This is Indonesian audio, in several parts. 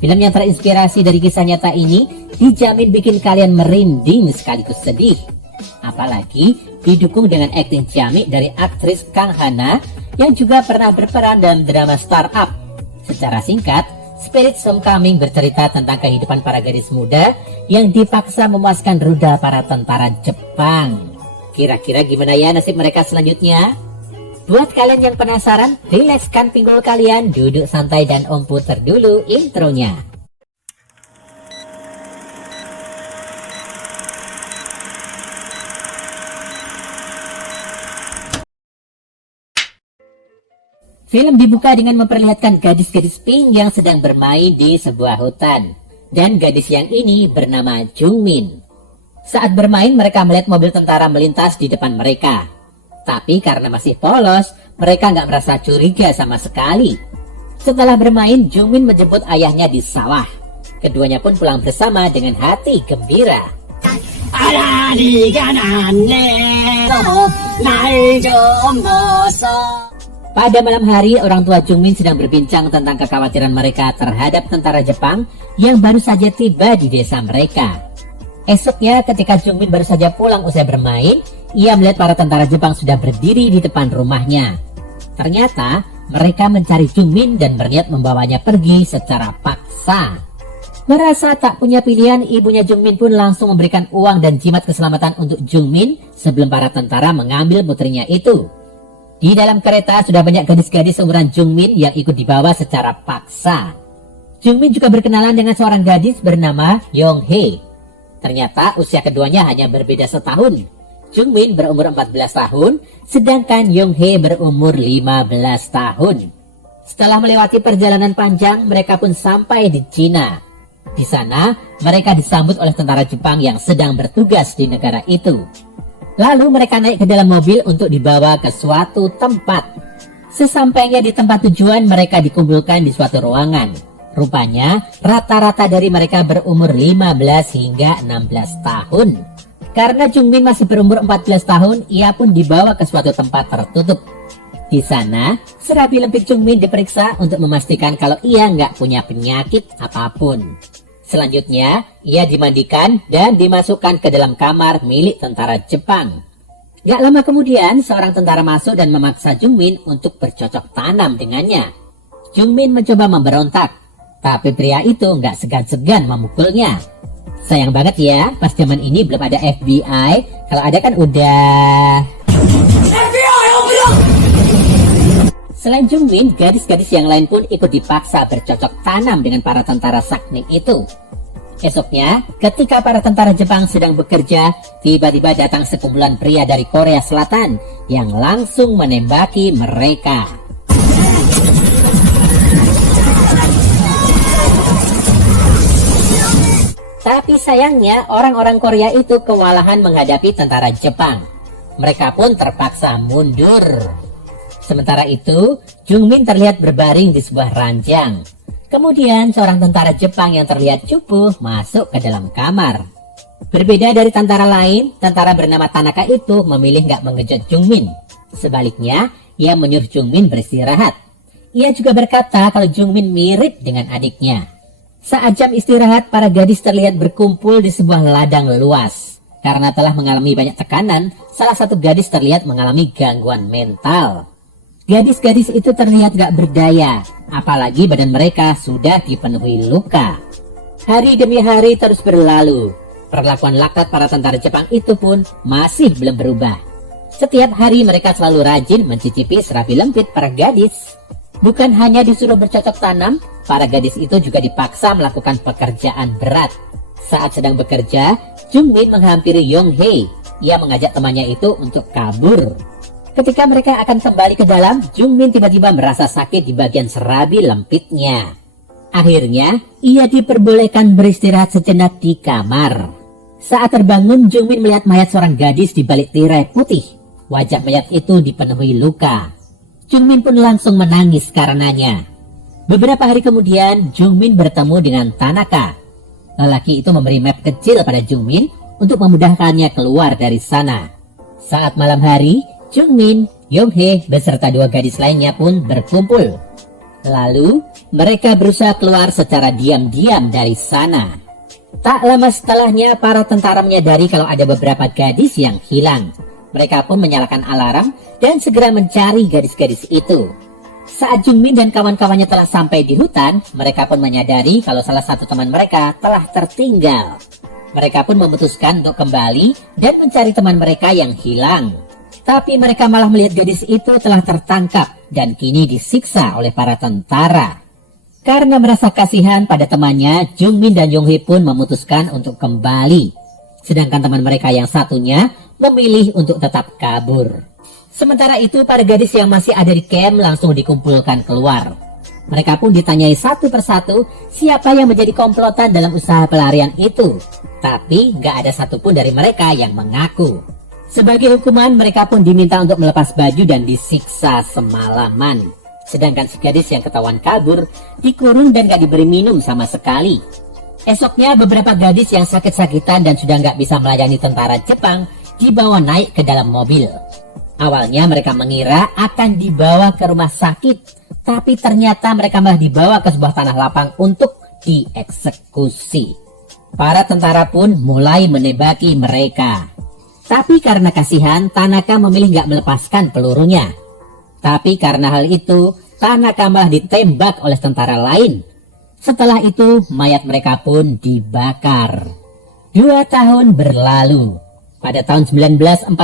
Film yang terinspirasi dari kisah nyata ini dijamin bikin kalian merinding sekaligus sedih. Apalagi didukung dengan akting ciamik dari aktris Kang Hana yang juga pernah berperan dalam drama Startup. Secara singkat, Spirits Homecoming bercerita tentang kehidupan para gadis muda yang dipaksa memuaskan rudal para tentara Jepang. Kira-kira gimana ya nasib mereka selanjutnya? Buat kalian yang penasaran, rilekskan pinggul kalian, duduk santai dan Om puter dulu intronya. Film dibuka dengan memperlihatkan gadis-gadis pink yang sedang bermain di sebuah hutan. Dan gadis yang ini bernama Jungmin. Saat bermain mereka melihat mobil tentara melintas di depan mereka. Tapi karena masih polos, mereka nggak merasa curiga sama sekali. Setelah bermain, Jungmin menjemput ayahnya di sawah. Keduanya pun pulang bersama dengan hati gembira. Pada malam hari, orang tua Jungmin sedang berbincang tentang kekhawatiran mereka terhadap tentara Jepang yang baru saja tiba di desa mereka. Esoknya, ketika Jungmin baru saja pulang usai bermain, ia melihat para tentara Jepang sudah berdiri di depan rumahnya. Ternyata, mereka mencari Jungmin dan berniat membawanya pergi secara paksa. Merasa tak punya pilihan, ibunya Jungmin pun langsung memberikan uang dan jimat keselamatan untuk Jungmin sebelum para tentara mengambil putrinya itu. Di dalam kereta sudah banyak gadis-gadis seumuran Jungmin yang ikut dibawa secara paksa. Jungmin juga berkenalan dengan seorang gadis bernama Yonghye. Ternyata usia keduanya hanya berbeda setahun. Jungmin berumur 14 tahun, sedangkan Yonghye berumur 15 tahun. Setelah melewati perjalanan panjang, mereka pun sampai di Cina. Di sana, mereka disambut oleh tentara Jepang yang sedang bertugas di negara itu. Lalu mereka naik ke dalam mobil untuk dibawa ke suatu tempat. Sesampainya di tempat tujuan, mereka dikumpulkan di suatu ruangan. Rupanya, rata-rata dari mereka berumur 15 hingga 16 tahun. Karena Jungmin masih berumur 14 tahun, ia pun dibawa ke suatu tempat tertutup. Di sana, serabi lempit Jungmin diperiksa untuk memastikan kalau ia nggak punya penyakit apapun. Selanjutnya, ia dimandikan dan dimasukkan ke dalam kamar milik tentara Jepang. Gak lama kemudian, seorang tentara masuk dan memaksa Jungmin untuk bercocok tanam dengannya. Jungmin mencoba memberontak, tapi pria itu nggak segan-segan memukulnya. Sayang banget ya, pas zaman ini belum ada FBI. Kalau ada kan udah... FBI, Selain Jungmin, gadis-gadis yang lain pun ikut dipaksa bercocok tanam dengan para tentara Sakni itu. Esoknya, ketika para tentara Jepang sedang bekerja, tiba-tiba datang sekumpulan pria dari Korea Selatan yang langsung menembaki mereka. Tapi sayangnya, orang-orang Korea itu kewalahan menghadapi tentara Jepang. Mereka pun terpaksa mundur. Sementara itu, Jungmin terlihat berbaring di sebuah ranjang. Kemudian, seorang tentara Jepang yang terlihat cupu masuk ke dalam kamar. Berbeda dari tentara lain, tentara bernama Tanaka itu memilih nggak mengejut Jungmin. Sebaliknya, ia menyuruh Jungmin beristirahat. Ia juga berkata kalau Jungmin mirip dengan adiknya. Saat jam istirahat, para gadis terlihat berkumpul di sebuah ladang luas. Karena telah mengalami banyak tekanan, salah satu gadis terlihat mengalami gangguan mental. Gadis-gadis itu terlihat gak berdaya, apalagi badan mereka sudah dipenuhi luka. Hari demi hari terus berlalu. Perlakuan lakat para tentara Jepang itu pun masih belum berubah. Setiap hari mereka selalu rajin mencicipi serabi lempit para gadis. Bukan hanya disuruh bercocok tanam, para gadis itu juga dipaksa melakukan pekerjaan berat. Saat sedang bekerja, Jungmin menghampiri Yonghye. Ia mengajak temannya itu untuk kabur. Ketika mereka akan kembali ke dalam, Jungmin tiba-tiba merasa sakit di bagian serabi lempitnya. Akhirnya, ia diperbolehkan beristirahat sejenak di kamar. Saat terbangun, Jungmin melihat mayat seorang gadis di balik tirai putih. Wajah mayat itu dipenuhi luka. Jungmin pun langsung menangis karenanya. Beberapa hari kemudian, Jungmin bertemu dengan Tanaka. Lelaki itu memberi map kecil pada Jungmin untuk memudahkannya keluar dari sana. Saat malam hari, Jungmin, Yong-hee beserta dua gadis lainnya pun berkumpul. Lalu mereka berusaha keluar secara diam-diam dari sana. Tak lama setelahnya para tentara menyadari kalau ada beberapa gadis yang hilang. Mereka pun menyalakan alarm dan segera mencari gadis-gadis itu. Saat Jungmin dan kawan-kawannya telah sampai di hutan, mereka pun menyadari kalau salah satu teman mereka telah tertinggal. Mereka pun memutuskan untuk kembali dan mencari teman mereka yang hilang. Tapi mereka malah melihat gadis itu telah tertangkap dan kini disiksa oleh para tentara. Karena merasa kasihan pada temannya, Jungmin dan Yong-hee pun memutuskan untuk kembali. Sedangkan teman mereka yang satunya memilih untuk tetap kabur. Sementara itu, para gadis yang masih ada di camp langsung dikumpulkan keluar. Mereka pun ditanyai satu persatu siapa yang menjadi komplotan dalam usaha pelarian itu. Tapi gak ada satupun dari mereka yang mengaku. Sebagai hukuman, mereka pun diminta untuk melepas baju dan disiksa semalaman. Sedangkan si gadis yang ketahuan kabur dikurung dan gak diberi minum sama sekali. Esoknya beberapa gadis yang sakit-sakitan dan sudah gak bisa melayani tentara Jepang dibawa naik ke dalam mobil. Awalnya mereka mengira akan dibawa ke rumah sakit, tapi ternyata mereka malah dibawa ke sebuah tanah lapang untuk dieksekusi. Para tentara pun mulai menembaki mereka. Tapi karena kasihan, Tanaka memilih gak melepaskan pelurunya. Tapi karena hal itu, Tanaka malah ditembak oleh tentara lain. Setelah itu, mayat mereka pun dibakar. 2 tahun berlalu. Pada tahun 1945,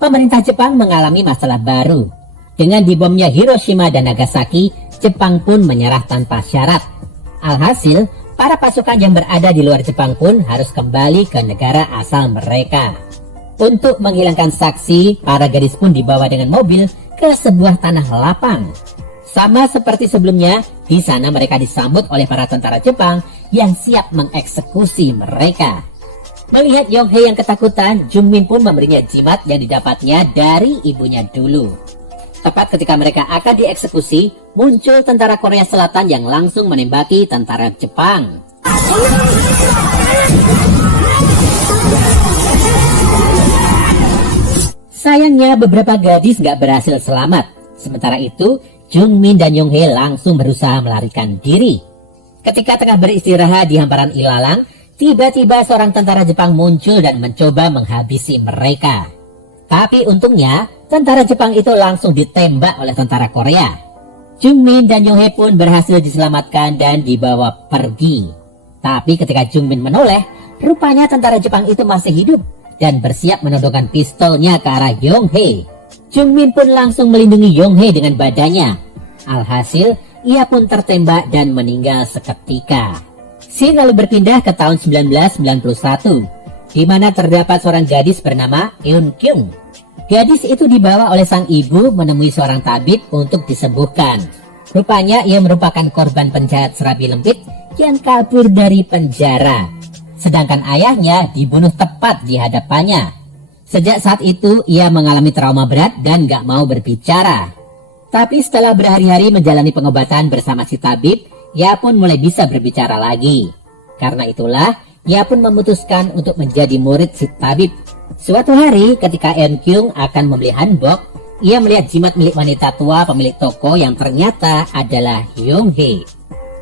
pemerintah Jepang mengalami masalah baru. Dengan dibomnya Hiroshima dan Nagasaki, Jepang pun menyerah tanpa syarat. Alhasil, para pasukan yang berada di luar Jepang pun harus kembali ke negara asal mereka. Untuk menghilangkan saksi, para gadis pun dibawa dengan mobil ke sebuah tanah lapang. Sama seperti sebelumnya, di sana mereka disambut oleh para tentara Jepang yang siap mengeksekusi mereka. Melihat Yong-hee yang ketakutan, Jungmin pun memberinya jimat yang didapatnya dari ibunya dulu. Tepat ketika mereka akan dieksekusi, muncul tentara Korea Selatan yang langsung menembaki tentara Jepang. Sayangnya beberapa gadis gak berhasil selamat. Sementara itu, Jungmin dan Yong-hee langsung berusaha melarikan diri. Ketika tengah beristirahat di hamparan ilalang, tiba-tiba seorang tentara Jepang muncul dan mencoba menghabisi mereka. Tapi untungnya, tentara Jepang itu langsung ditembak oleh tentara Korea. Jungmin dan Yong-hee pun berhasil diselamatkan dan dibawa pergi. Tapi ketika Jungmin menoleh, rupanya tentara Jepang itu masih hidup dan bersiap menodongkan pistolnya ke arah Yong-hee. Jungmin pun langsung melindungi Yong-hee dengan badannya. Alhasil, ia pun tertembak dan meninggal seketika. Scene lalu berpindah ke tahun 1991, di mana terdapat seorang gadis bernama Eun-kyung. Gadis itu dibawa oleh sang ibu menemui seorang tabib untuk disembuhkan. Rupanya ia merupakan korban penjahat serabi lembit yang kabur dari penjara. Sedangkan ayahnya dibunuh tepat di hadapannya. Sejak saat itu ia mengalami trauma berat dan gak mau berbicara. Tapi setelah berhari-hari menjalani pengobatan bersama si tabib, ia pun mulai bisa berbicara lagi. Karena itulah ia pun memutuskan untuk menjadi murid si tabib. Suatu hari ketika Eun-kyung akan membeli hanbok, ia melihat jimat milik wanita tua pemilik toko yang ternyata adalah Yong-hee.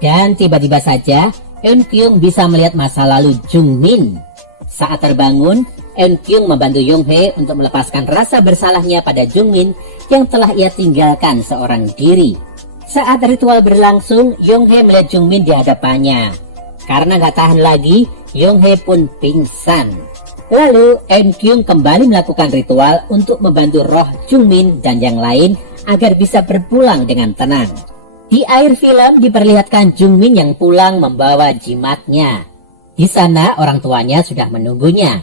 Dan tiba-tiba saja Eun-kyung bisa melihat masa lalu Jungmin. Saat terbangun, Eun-kyung membantu Yong-hee untuk melepaskan rasa bersalahnya pada Jungmin yang telah ia tinggalkan seorang diri. Saat ritual berlangsung, Yong-hee melihat Jungmin di hadapannya. Karena gak tahan lagi, Yong-hee pun pingsan. Lalu Eun-kyung kembali melakukan ritual untuk membantu roh Jungmin dan yang lain agar bisa berpulang dengan tenang. Di akhir film diperlihatkan Jungmin yang pulang membawa jimatnya. Di sana orang tuanya sudah menunggunya.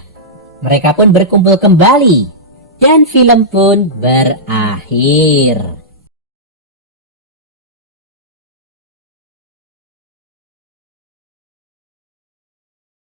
Mereka pun berkumpul kembali dan film pun berakhir.